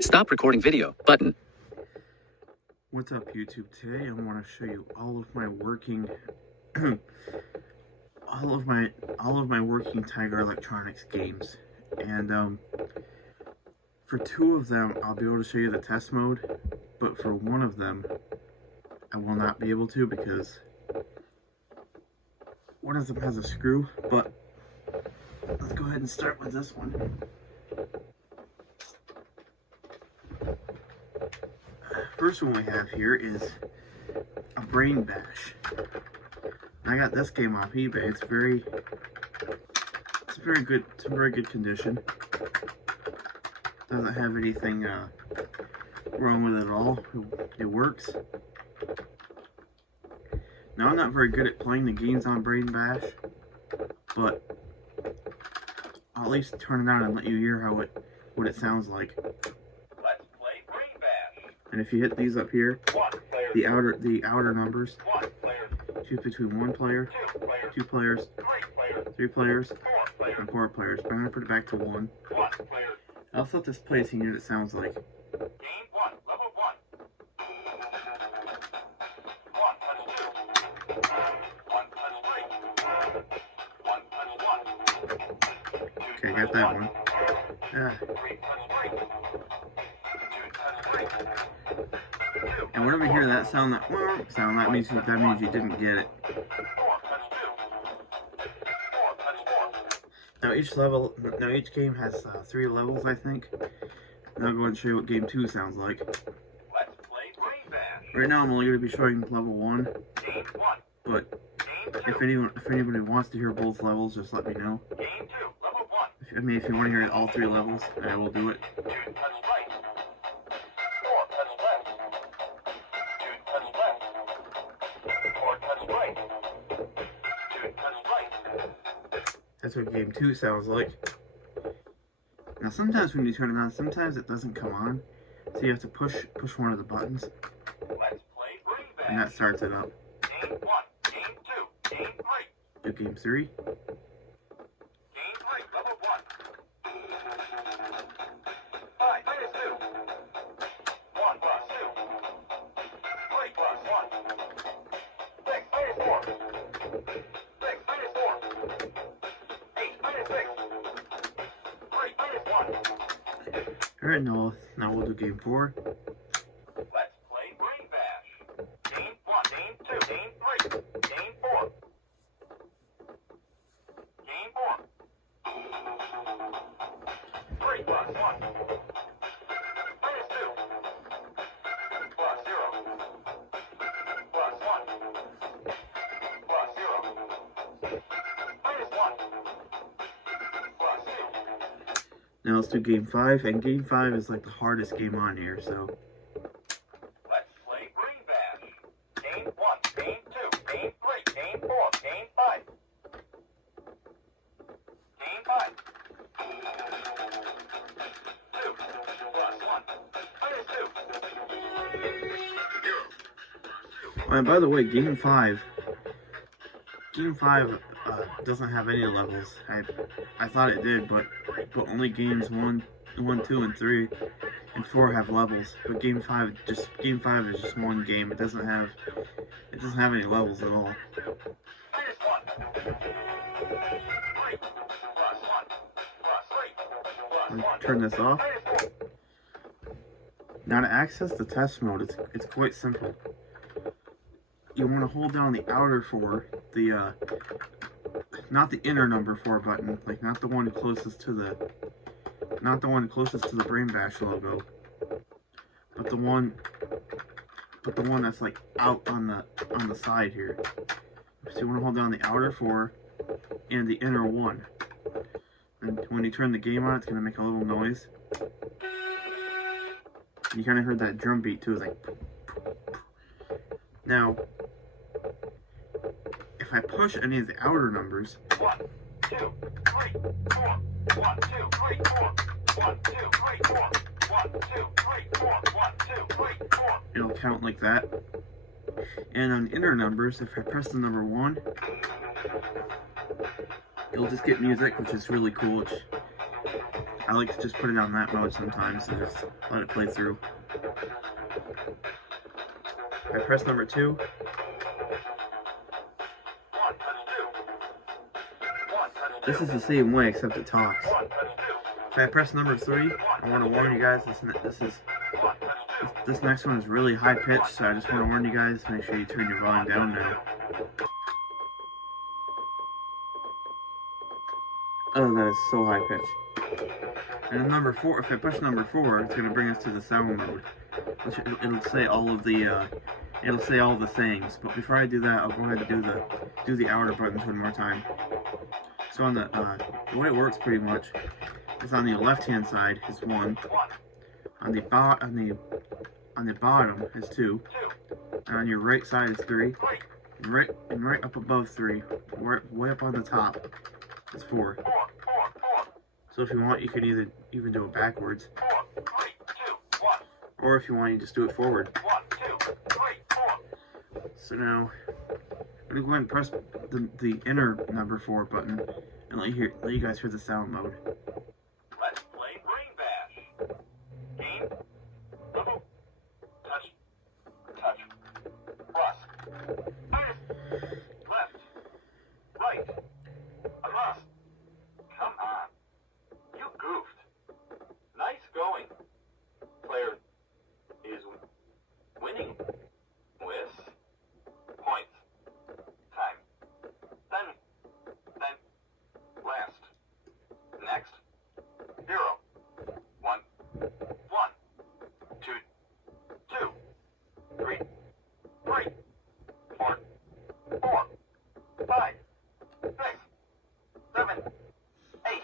Stop recording video button. What's up, YouTube? Today I want to show you all of my working all of my working Tiger Electronics games. And for two of them I'll be able to show you the test mode, but for one of them I will not be able to because one of them has a screw. But let's go ahead and start with this one. First one we have here is a Brain Bash. I got this game off eBay. It's very good. It's in very good condition. Doesn't have anything wrong with it at all. It works. Now, I'm not very good at playing the games on Brain Bash, but I'll at least turn it on and let you hear what it sounds like. And if you hit these up here, the outer numbers, choose between 1 player, 2 players, 3 players, and 4 players. But I'm going to put it back to 1. I'll let this play so you hear what it sounds like. Okay, got that one. And whenever you hear that sound, that means you didn't get it. Now each game has 3 levels, I think. And I'll go ahead and show you what game 2 sounds like. Right now I'm only going to be showing level 1, but if anybody wants to hear both levels, just let me know. If you want to hear all 3 levels, I will do it. That's what game 2 sounds like. Now sometimes when you turn it on, sometimes it doesn't come on. So you have to push one of the buttons. And that starts it up. Game 1, Game 2, Game 3. Do Game 3. Game 3, level 1. 5 minus 2. 1 plus 2. 3 plus 1. 6 minus 4. 6 minus 4. 8 minus 6. 3 minus 1. Alright, now we'll do Game 4. Let's play Brain Bash. Game 1, Game 2, Game 3, Game 4. Game 4. 3 plus 1. Minus 2. Plus 0. Plus 1. Plus 0. Minus 1. Plus 2. Now let's do Game 5, and Game 5 is like the hardest game on here, so. Let's play Brain Bash. Game 1, Game 2, Game 3, Game 4, Game 5. Game 5. 2 plus 1. Minus 2. And by the way, Game 5 doesn't have any levels. I thought it did, but only games 1, 2, and 3, and 4 have levels. But Game 5 is just one game. It doesn't have any levels at all. I'll turn this off. Now to access the test mode, it's quite simple. You want to hold down the outer 4, not the inner number 4 button, like not the one closest to the Brain Bash logo, but the one that's like out on the side here. So you want to hold down the outer 4 and the inner 1. And when you turn the game on, it's going to make a little noise. And you kind of heard that drum beat too. It's like. Now, if I push any of the outer numbers, 1, 2, 3, 4, 1, 2, 3, 4, 1, 2, 3, 4, 1, 2, 3, 4, 1, 2, 3, 4, it'll count like that. And on inner numbers, if I press the number 1, it'll just get music, which is really cool. I like to just put it on that mode sometimes and just let it play through. If I press number 2, this is the same way except it talks. If I press number 3, I want to warn you guys, this next one is really high pitched, so I just want to warn you guys, make sure you turn your volume down now. Oh, that is so high pitched. And then number 4, if I push number 4, it's going to bring us to the sound mode, which it'll say all of the things. But before I do that, I'll go ahead and do the outer buttons one more time. So on the way it works pretty much is on the left hand side is 1, on the bottom is 2, and on your right side is 3, and right up above 3, way up on the top is 4. So if you want, you can either even do it backwards, or if you want, you just do it forward. So now I'm gonna go ahead and press the inner number 4 button and let you guys hear the sound mode. Let's play Brain Bash. Game. Double. Touch. Touch. Plus. Minus. Left. Right. Across. Come on. You goofed. Nice going. Player is winning with points. Time. Then last. Next. 0. 1. 1. 2. 2. 3. 3. 4. 4. 5. 6. 7. 8.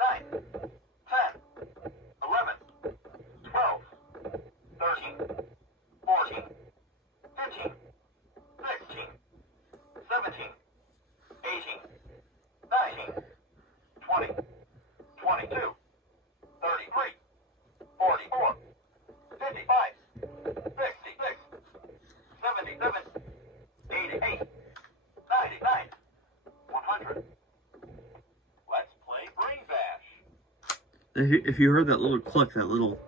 9. 10. 11. 12. 13. 14. 15. 16. 17. 18. 19. 20. 22. 33. 44. 55. 66. 77. 88. 99. 100. Let's play Brain Bash. If you heard that little click, that little,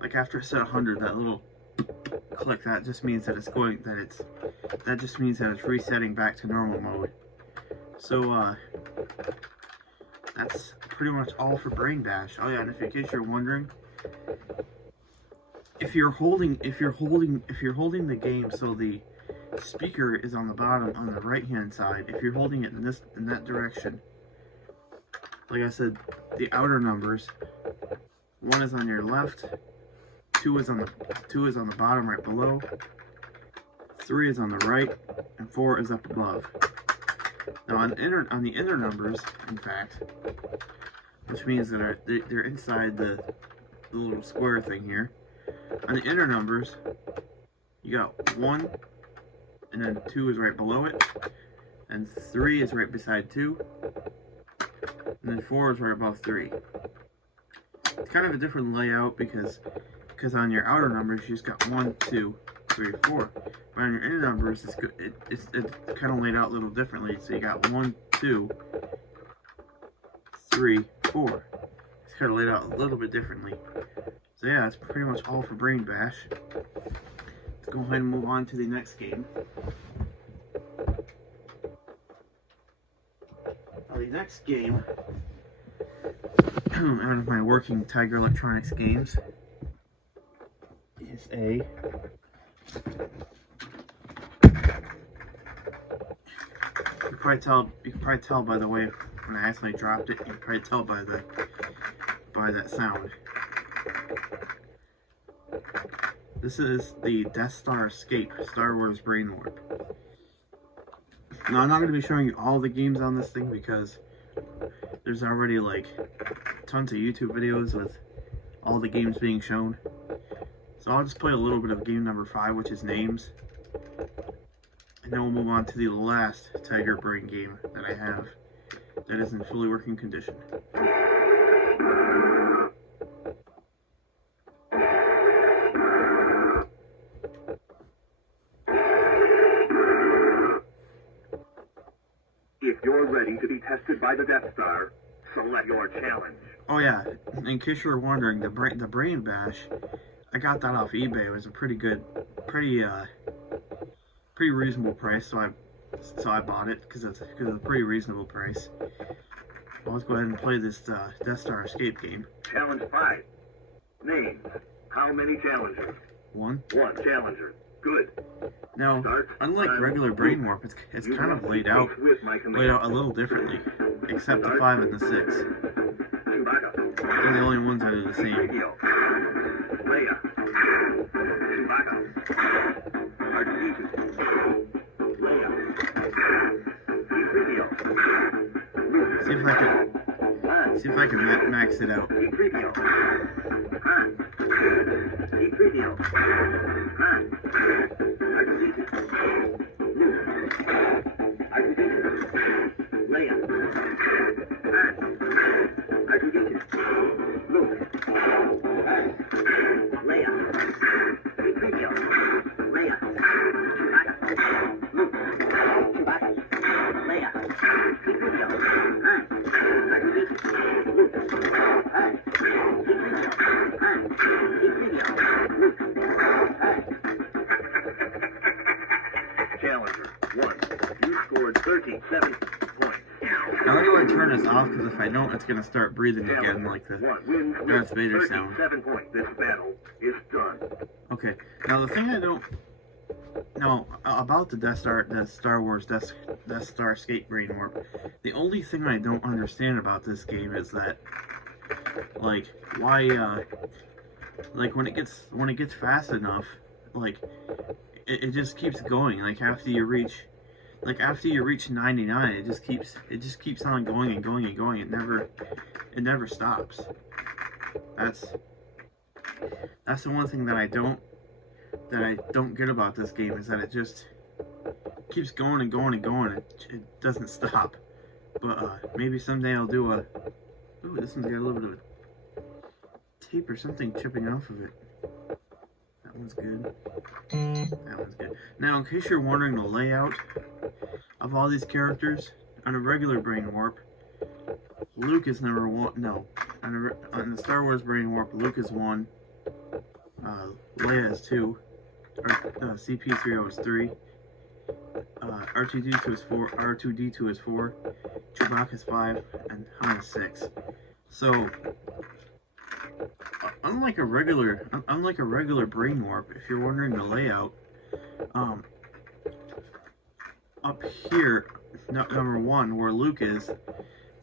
like after I said 100, that little click, that just means that that just means that it's resetting back to normal mode. So that's pretty much all for Brain Bash. Oh yeah, and in case you're wondering, if you're holding the game, so the speaker is on the bottom on the right hand side. If you're holding it in that direction, like I said, the outer numbers, 1 is on your left, 2 is on the bottom right below, 3 is on the right, and 4 is up above. Now on the inner numbers, in fact, which means that they're inside the little square thing here. On the inner numbers, you got 1, and then 2 is right below it, and 3 is right beside 2, and then 4 is right above 3. It's kind of a different layout because on your outer numbers you just got 1, 2, 3, 4. But on your inner numbers, it's kind of laid out a little differently. So you got 1, 2, 3, 4. It's kind of laid out a little bit differently. So yeah, that's pretty much all for Brain Bash. Let's go ahead and move on to the next game. Now the next game out of my working Tiger Electronics games is a you can probably tell by the way when I accidentally dropped it. You can probably tell by that sound. This is the Death Star Escape, Star Wars Brain Warp. Now I'm not going to be showing you all the games on this thing because there's already like tons of YouTube videos with all the games being shown. So I'll just play a little bit of game number 5, which is Names. And then we'll move on to the last Tiger Brain game that I have that is in fully working condition. If you're ready to be tested by the Death Star, Select your challenge. Oh yeah, in case you were wondering, the Brain Bash, I got that off eBay. It was a pretty reasonable price, so I bought it because it's a pretty reasonable price. Well, let's go ahead and play this Death Star Escape game. Challenge 5. Name. How many challengers? 1. 1 challenger. Good. Now, unlike regular Brain Warp, it's kind of laid out a little differently, except the 5 and the 6. Chewbacca. They're the only ones that are the same. Radio. Leia. Chewbacca. R2-D2. Leia. C-3PO. See if I can max it out. C-3PO. Han. C-3PO. Han. R2-D2. Luke. R2-D2. Leia. Han. R2-D2. Luke. Han. Leia. C-3PO. Leia. Chewbacca. Luke. Chewbacca. Leia. C-3PO. Han. R2-D2. Luke. Han. C-3PO. Han. C-3PO. Luke. Han. Challenger 1. You scored 37 points. Now I'm going to turn this off because if I don't, it's going to start breathing again like the 1 wins with Darth Vader sound. 37 points. This battle is done. Okay, now the thing I don't know about the Star Wars Death Star Escape Brain Warp, the only thing I don't understand about this game is that, like, why, like when it gets fast enough, like it just keeps going. Like after you reach 99, it just keeps on going and going and going. It never stops. That's the one thing that I don't get about this game, is that it just keeps going and going and going. It doesn't stop. But maybe someday I'll do a. Ooh, this one's got a little bit of tape or something chipping off of it. That one's good. That one's good. Now, in case you're wondering the layout of all these characters, on a regular Brain Warp, Luke is number 1. No, on the Star Wars Brain Warp, Luke is 1. Leia is 2. CP3O is 3. R2D2 is 4. R2D2 is 4. Chewbacca is 5, and Han is 6. So, unlike a regular Brain Warp, if you're wondering the layout, up here, number 1, where Luke is,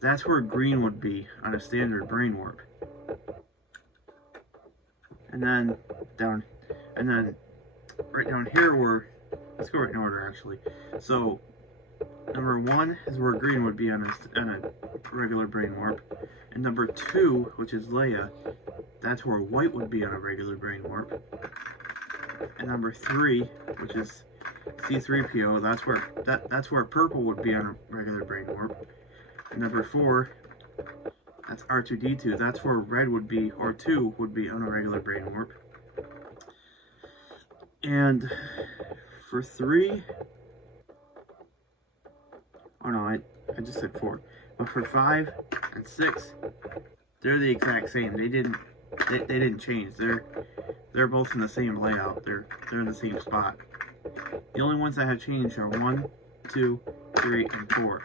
that's where green would be on a standard Brain Warp. And then right down here let's go right in order actually. So number 1 is where green would be on a regular Brain Warp, and number 2, which is Leia, that's where white would be on a regular Brain Warp, and number 3, which is C-3PO, that's where purple would be on a regular Brain Warp, and number 4, that's R2-D2, that's where red would be, or 2 would be on a regular Brain Warp. And for 3, oh no, I just said 4. But for 5 and 6, they're the exact same. They didn't change. They're both in the same layout. They're in the same spot. The only ones that have changed are 1, 2, 3, and 4.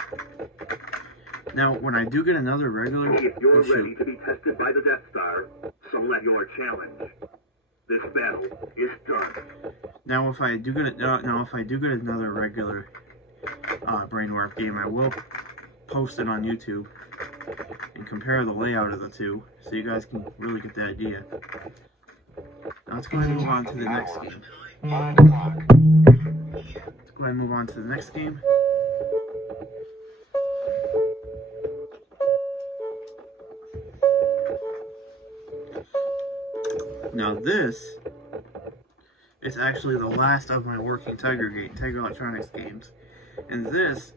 Now, when I do get another regular, If you're ready to be tested by the Death Star, select your challenge. This battle is done. Now, if I do get another regular Brain Warp game, I will post it on YouTube and compare the layout of the two, so you guys can really get the idea. Now let's go ahead and move on to the next game. Let's go ahead and move on to the next game. Now this is actually the last of my working Tiger Electronics games, and this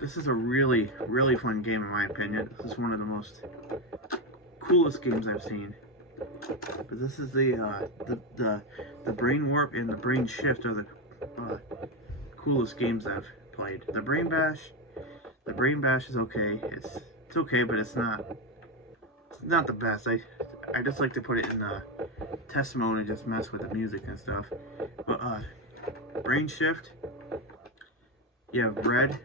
is a really, really fun game in my opinion. This is one of the most coolest games I've seen. But this is the Brain Warp and the Brain Shift are the coolest games I've played. The Brain Bash is okay. It's okay, but it's not the best. I just like to put it in test mode and just mess with the music and stuff. But brain shift, you have red,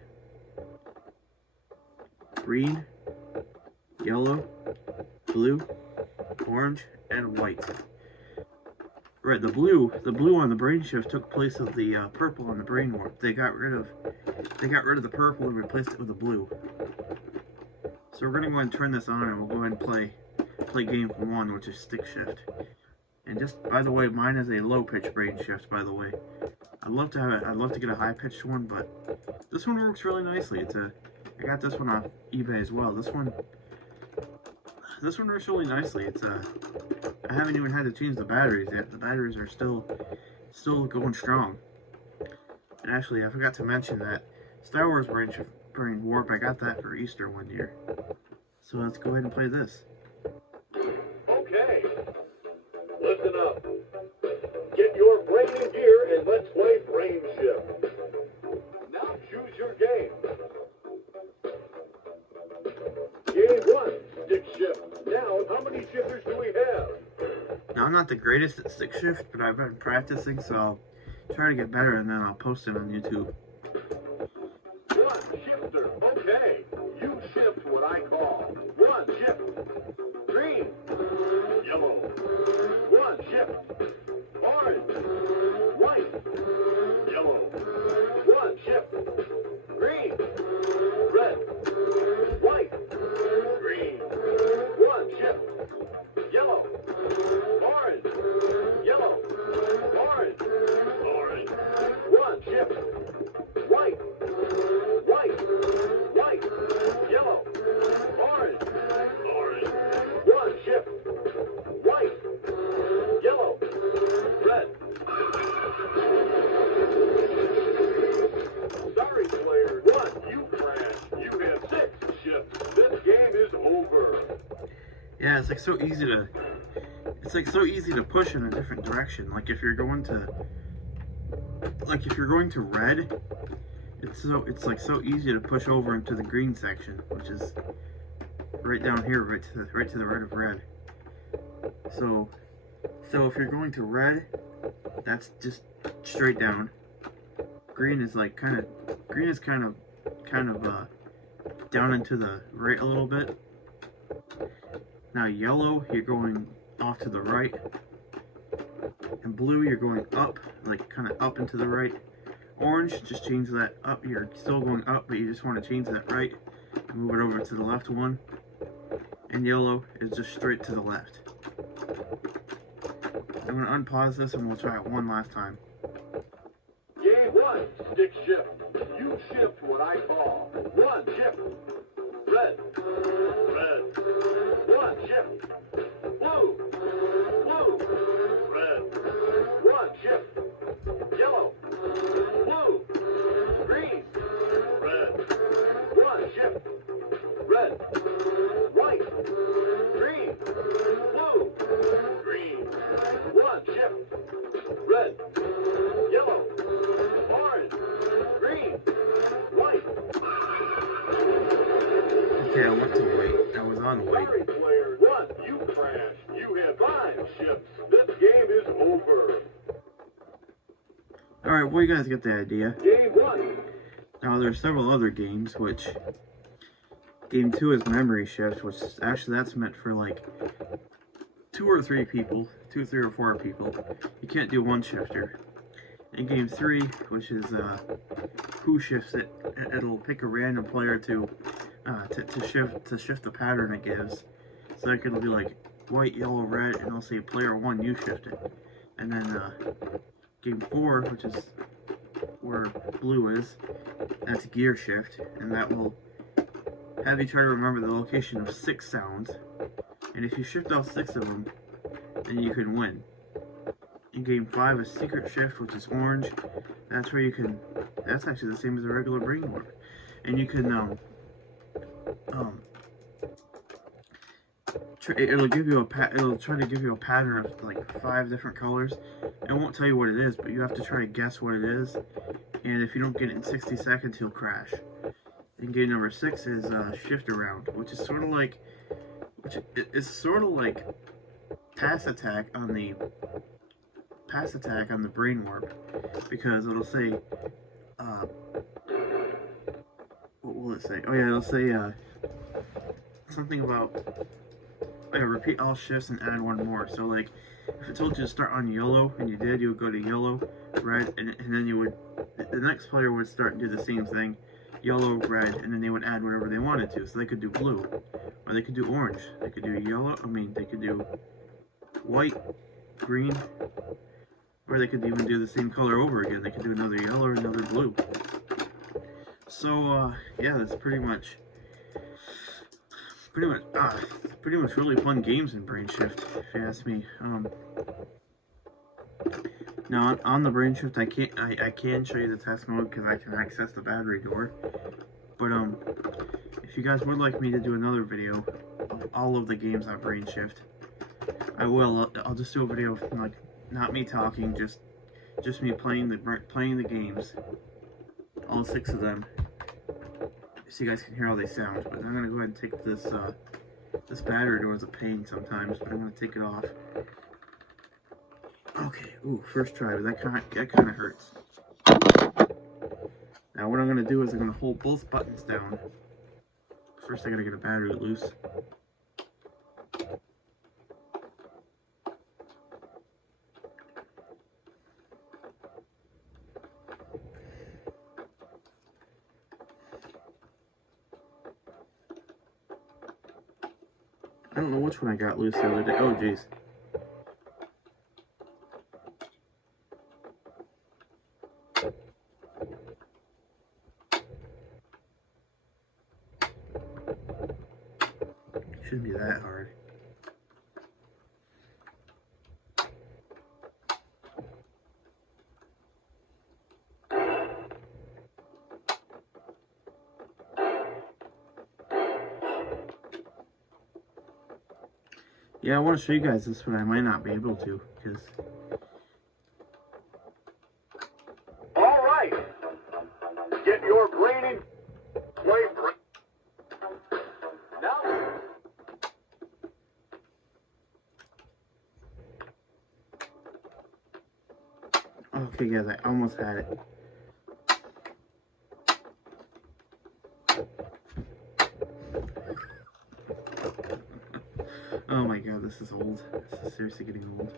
green, yellow, blue, orange, and white. Right, the blue on the brain shift took place of the purple on the brain warp. They got rid of the purple and replaced it with the blue. So we're gonna go ahead and turn this on, and we'll go ahead and play game 1, which is stick shift. And just by the way, mine is a low pitch brain shift. By the way, I'd love to get a high pitched one, but this one works really nicely. I got this one off eBay as well. This one works really nicely. I haven't even had to change the batteries yet. The batteries are still going strong. And actually, I forgot to mention that Star Wars Brain Warp, I got that for Easter one year. So let's go ahead and play this. Okay. Listen up. Get your brain in gear and let's play Brain Shift. Now choose your game. Game 1, stick shift. Now, how many shifters do we have? Now, I'm not the greatest at stick shift, but I've been practicing, so I'll try to get better, and then I'll post it on YouTube. 1 shifter. Okay. You shift what I call 1 shift. Green. Yellow. 1 shift. Orange. White. Yellow. 1 shift. Green. Red. White. Green. 1 shift. Yellow. Orange. Yellow. Orange. Orange. 1 shift. White. White. White. Yellow. Orange. Orange. 1 shift. White. Yellow. Red. Sorry, player 1, you crashed. You have 6 shifts. This game is over. Yeah, it's like so easy to push in a different direction. Like if you're going to red, it's like so easy to push over into the green section, which is right down here, right to the right of red. So if you're going to red, that's just straight down. Green is kind of down into the right a little bit. Now yellow, you're going off to the right, and blue, you're going up, like kind of up and to the right. Orange, just change that up. You're still going up, but you just want to change that right, move it over to the left one. And yellow is just straight to the left. I'm going to unpause this and we'll try it one last time. Game 1, stick shift. You shift what I call 1 shift. Red. Red. 1 shift. Blue. Blue. Red. 1 shift. Yellow. Blue. Green. Red. 1 shift. Red. White. Green. Blue. Green. 1 shift. Red. Yellow. Orange. Green. White. Okay, I went to white. I was on white. Sorry, player 1, you crashed. You have 5 shifts. This game is over. Alright, well, you guys get the idea. Game 1. Now, there's several other games, which game 2 is memory shift, which actually that's meant for like 2 or 3 people, 2, 3, or 4 people. You can't do 1 shifter. In game 3, which is who shifts it, it'll pick a random player to shift the pattern it gives. So like it'll be like white, yellow, red, and it'll say player 1, you shift it. And then game 4, which is where blue is, that's gear shift, and that will have you try to remember the location of 6 sounds. And if you shift all 6 of them, then you can win. In game 5 is secret shift, which is orange. That's where you can, that's actually the same as a regular brain warp. And you can it'll try to give you a pattern of like 5 different colors. It won't tell you what it is, but you have to try to guess what it is. And if you don't get it in 60 seconds, you'll crash. And game number 6 is shift around, which is sort of like, pass attack on the brain warp, because it'll say, what will it say? Oh yeah, it'll say something about repeat all shifts and add one more. So like, if it told you to start on yellow and you did, you would go to yellow, red, and then the next player would start and do the same thing, yellow, red, and then they would add whatever they wanted to. So they could do blue, or they could do orange, they could do yellow, they could do white, green, or they could even do the same color over again. They could do another yellow or another blue. So yeah, that's pretty much really fun games in Brain Shift, if you ask me. Now on the Brain Shift, I can show you the test mode because I can access the battery door. But if you guys would like me to do another video of all of the games on Brain Shift, I will. I'll just do a video of, like, not me talking, just me playing the games, all 6 of them, so you guys can hear how they sound. But I'm gonna go ahead and take this this battery door is a pain sometimes, but I'm gonna take it off. Okay, ooh, first try, but that kind of hurts. Now what I'm gonna do is I'm gonna hold both buttons down. First I gotta get a battery loose. I don't know which one I got loose the other day. Oh, jeez. Shouldn't be that hard. Yeah, I want to show you guys this, but I might not be able to, because... All right. Get your brain in play. Now. Okay, guys, I almost had it. Oh my god, this is old. This is seriously getting old.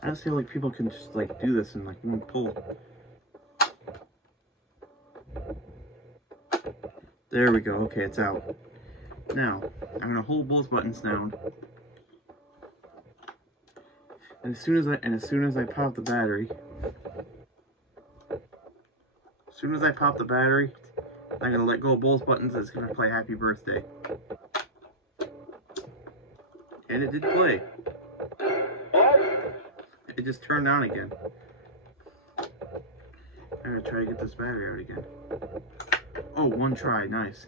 I just feel like people can just, like, do this in, like, one pull. There we go. Okay, it's out. Now, I'm gonna hold both buttons down. And as soon as I pop the battery, I'm gonna let go of both buttons. It's gonna play Happy Birthday. And it did play. It just turned on again. I'm gonna try to get this battery out again. Oh, one try, nice.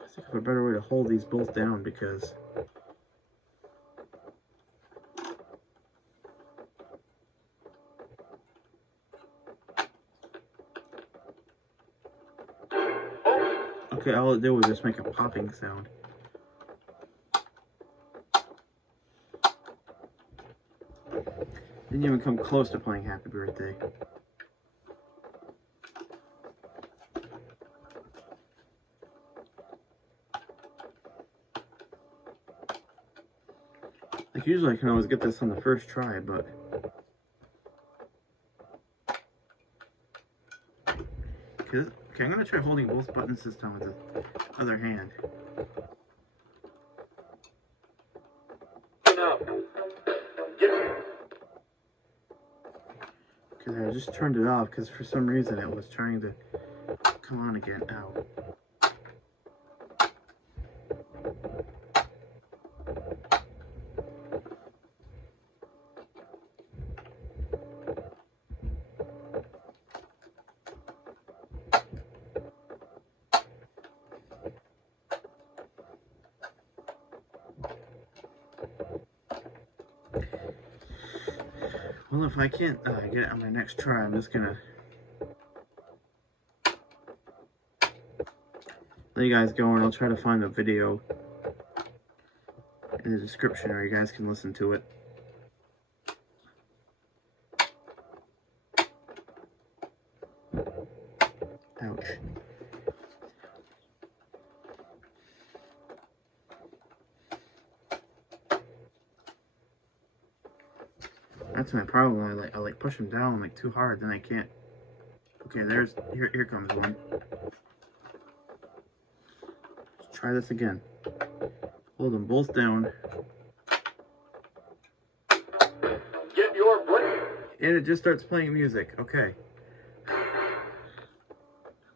I think of a better way to hold these both down, because okay, all it did was just make a popping sound. Didn't even come close to playing Happy Birthday. Like, usually I can always get this on the first try, but... Okay, I'm gonna try holding both buttons this time with the other hand. Because I just turned it off because for some reason it was trying to come on again. Ow. Well, if I can't get it on my next try, I'm just gonna let you guys go, and I'll try to find a video in the description where you guys can listen to it. Ouch. That's my problem. I like push them down like too hard, then I can't. Okay, here comes one. Let's try this again. Hold them both down. Get your brain. And it just starts playing music. Okay.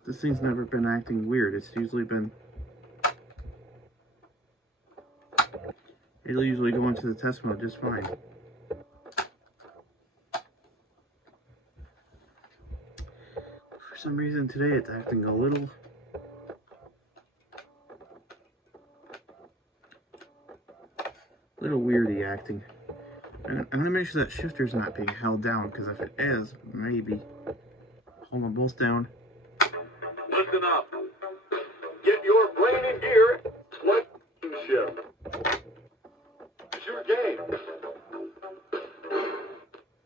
This thing's never been acting weird. It's usually been... It'll usually go into the test mode just fine. For some reason today it's acting a little weirdy acting. I'm gonna make sure that shifter's not being held down, because if it is, maybe. Hold them both down. Listen up. Get your brain in gear. What shift? It's your game.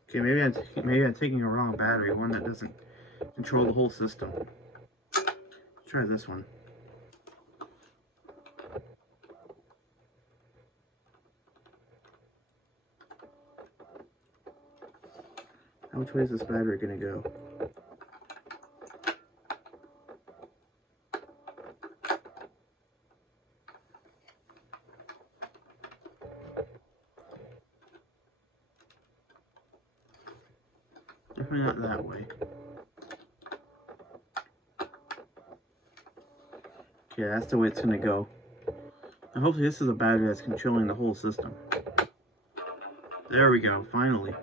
Okay, maybe I'm taking a wrong battery, one that doesn't control the whole system. Let's try this one. Which way is this battery gonna go? Definitely not that way. Okay, that's the way it's gonna go. And hopefully this is a battery that's controlling the whole system. There we go, finally.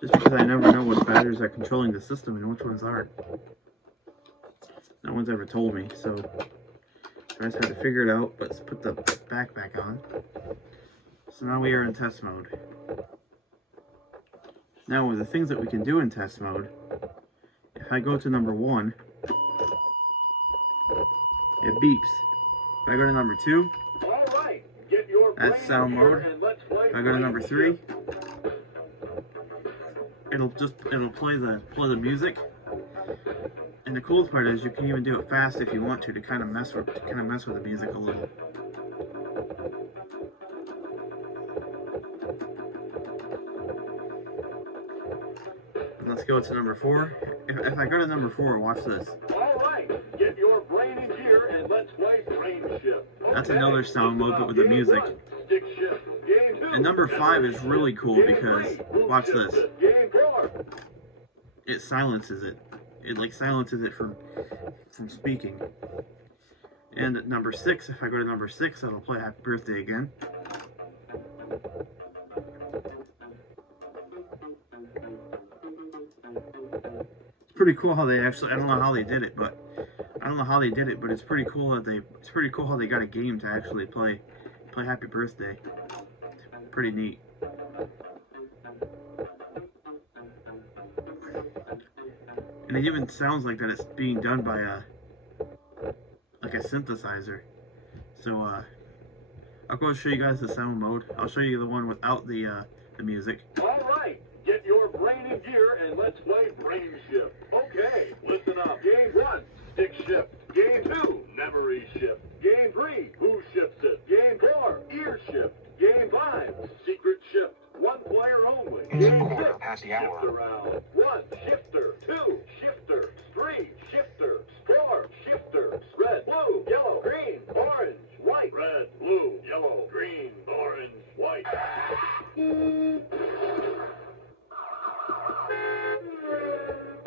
Just because I never know which batteries are controlling the system and which ones aren't. No one's ever told me, so I just had to figure it out, but let's put the backpack on. So now we are in test mode. Now with the things that we can do in test mode, if I go to number 1, it beeps. If I go to number 2, All right. Get your that's brain sound in gear mode. and let's play If I go to number 3, shift. it'll play the music. And the coolest part is you can even do it fast if you want to kind of mess with the music a little. And let's go to number 4. If I go to number 4, watch this. All right. Get your brain in gear and let's play brain shift. That's another sound mode, but with the music. Stick shift. Game 2. And number 5 is really cool because, watch this. Game 4. It silences it. It like silences it from speaking. And at number 6, if I go to number 6, it'll play Happy Birthday again. It's pretty cool how they actually, I don't know how they did it, but it's pretty cool how they got a game to actually play Happy Birthday. Pretty neat. And it even sounds like that it's being done by a synthesizer. So I'll go show you guys the sound mode. I'll show you the one without the music. All right. Get your brain in gear and let's play brain shift. Okay, listen up. Game 1, stick shift. Game 2, memory shift. Game 3, who shifts it? Game 4, ear shift. Game 5, secret shift. One player only. Game 6, past the hour. shift around. 1, shifter. 2, shifter. 3, shifter. 4, shifter. Red, blue, yellow, green, orange, white. Red, blue, yellow, green, orange, white.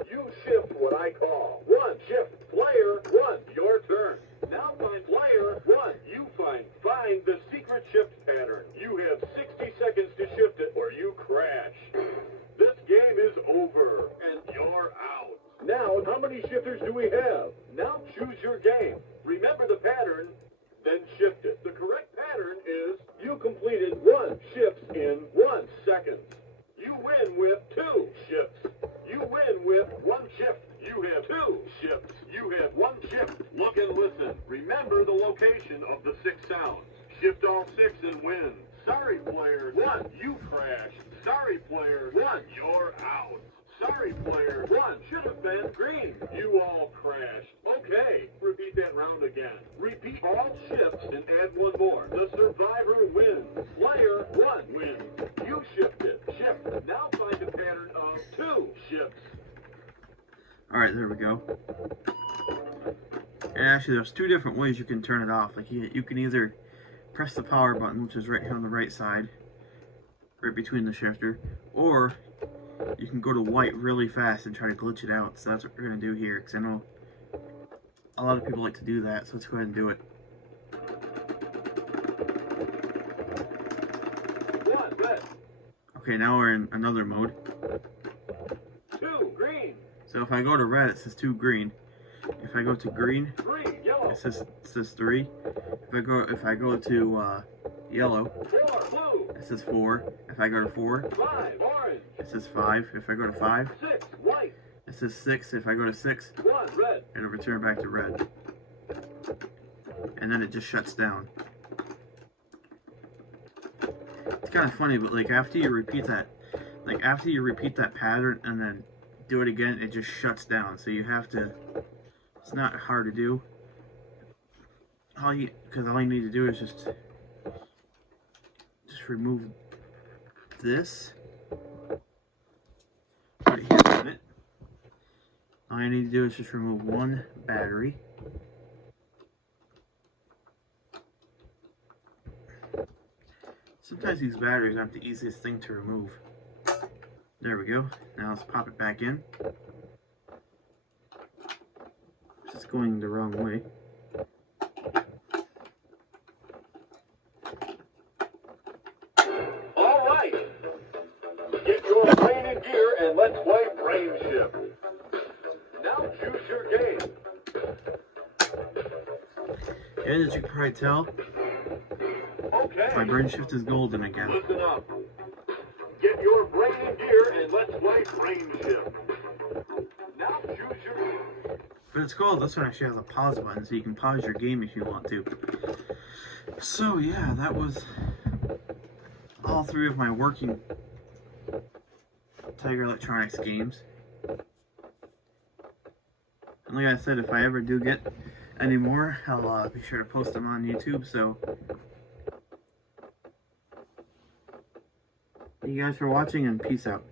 You shift what I call. 1, shift player. 1, your turn. Now find player. 1, you find the secret shift pattern. You have 60 seconds to shift it or you crash. This game is over and you're out. Now, how many shifters do we have? Now choose your game. Remember the pattern, then shift it. The correct pattern is You completed 1 shift in 1 second. You win with 2 shifts. You win with 1 shift. You have 2 shifts. You have 1 shift. Look and listen. Remember the location of the 6 sounds. Shift all 6 and win. Sorry, player 1, you crashed. Sorry, player 1, you're out. Sorry, player 1, should have been green. You all crashed. Okay, repeat that round again. Repeat all shifts and add 1 more. The survivor wins. Player 1 wins. You shifted. Shift. Now find a pattern of 2 shifts. Alright, there we go. And actually, there's 2 different ways you can turn it off. Like, you can either press the power button, which is right here on the right side, right between the shifter, or you can go to white really fast and try to glitch it out. So that's what we're going to do here, because I know a lot of people like to do that, so let's go ahead and do it. 1 red. Okay, now we're in another mode. 2 green. So if I go to red, it says 2 green. If I go to green, 3 yellow. it says 3. If I go to yellow, 4 blue. it says 4. If I go to 4, 5 orange. it says 5. If I go to 5, 6 white. it says 6. If I go to 6, 1 red. it'll return back to red. And then it just shuts down. It's kind of funny, but like after you repeat that pattern and then do it again, it just shuts down. So you have to, it's not hard to do. Because all you need to do is just remove this, put it here on it. All you need to do is just remove 1 battery. Sometimes these batteries aren't the easiest thing to remove. There we go. Now let's pop it back in. It's just going the wrong way. All right. Get your brain in gear and let's play Brain Shift. Now choose your game. And as you can probably tell, Okay. my brain shift is golden again. Listen up. Get your brain in gear and let's play Brain Shift. Now choose your game. But it's cool, this one actually has a pause button, so you can pause your game if you want to. So yeah, that was all 3 of my working Tiger Electronics games. And like I said, if I ever do get any more, I'll be sure to post them on YouTube. So thank you guys for watching, and peace out.